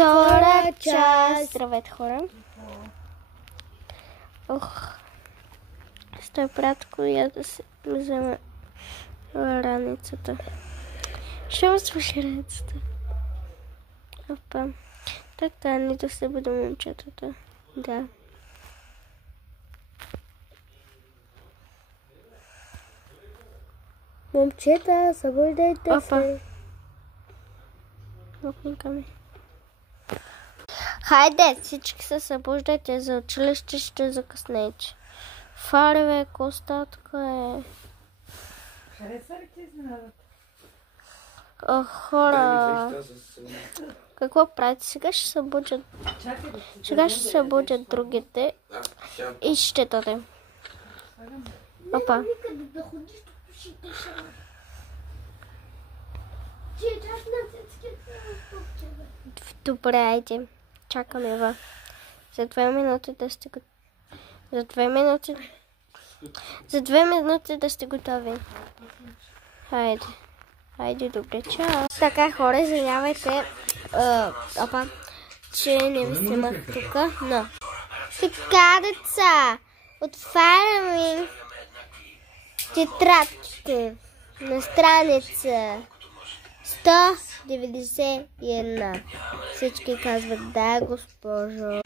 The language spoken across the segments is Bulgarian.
Втора част. Здравейте, хора. Стой, братко, я да се взема раницата. Ще ме свърши раницата. Опа. Така, ни да се бъде момчетата. Да. Момчета, събуждайте се. Лопника ми. Хайде, всички се събуждайте, за училище ще закъснете. Фарове, костатка е. Хареса ли ти изненадата? Хора, какво правите? Сега ще се будят. Сега ще се будят другите и ще дадем. Опа. Добре, айде. Чакаме ва. За 2 минути да сте готови. За 2 минути да сте готови. Хайде. Хайде, добре, чао. Така, хора, извинявайте, че не ви снимах тук, но... Така, деца, отваряме тетрадките на страница 191. Всички казват да, госпожо.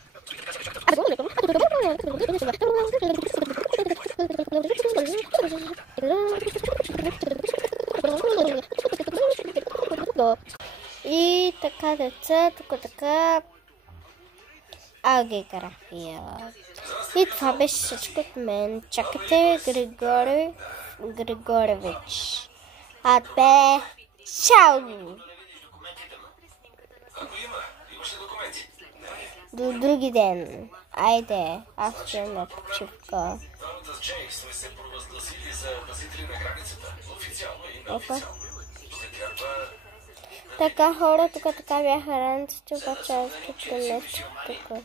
И така, деца, тук така география. И това беше всичко от мен. Чакайте Григоревич. Бе, чао! До други ден. Айде, аз ще на почивка. Опа. Така, хора, тук така бяха раниците, обаче аз ще пренеся тук.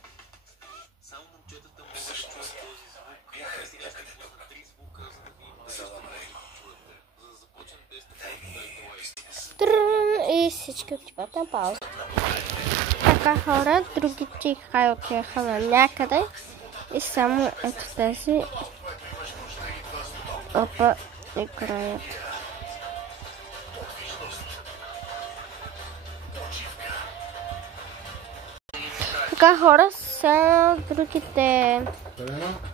И всички отиват на пауза. Така, хора, другите хай отиваха на някъде. И само ето тези играят. Така, хора, само другите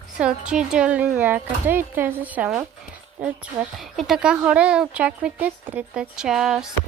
са отидали някъде и тези само отиват. И така, хора, очаквайте трета част.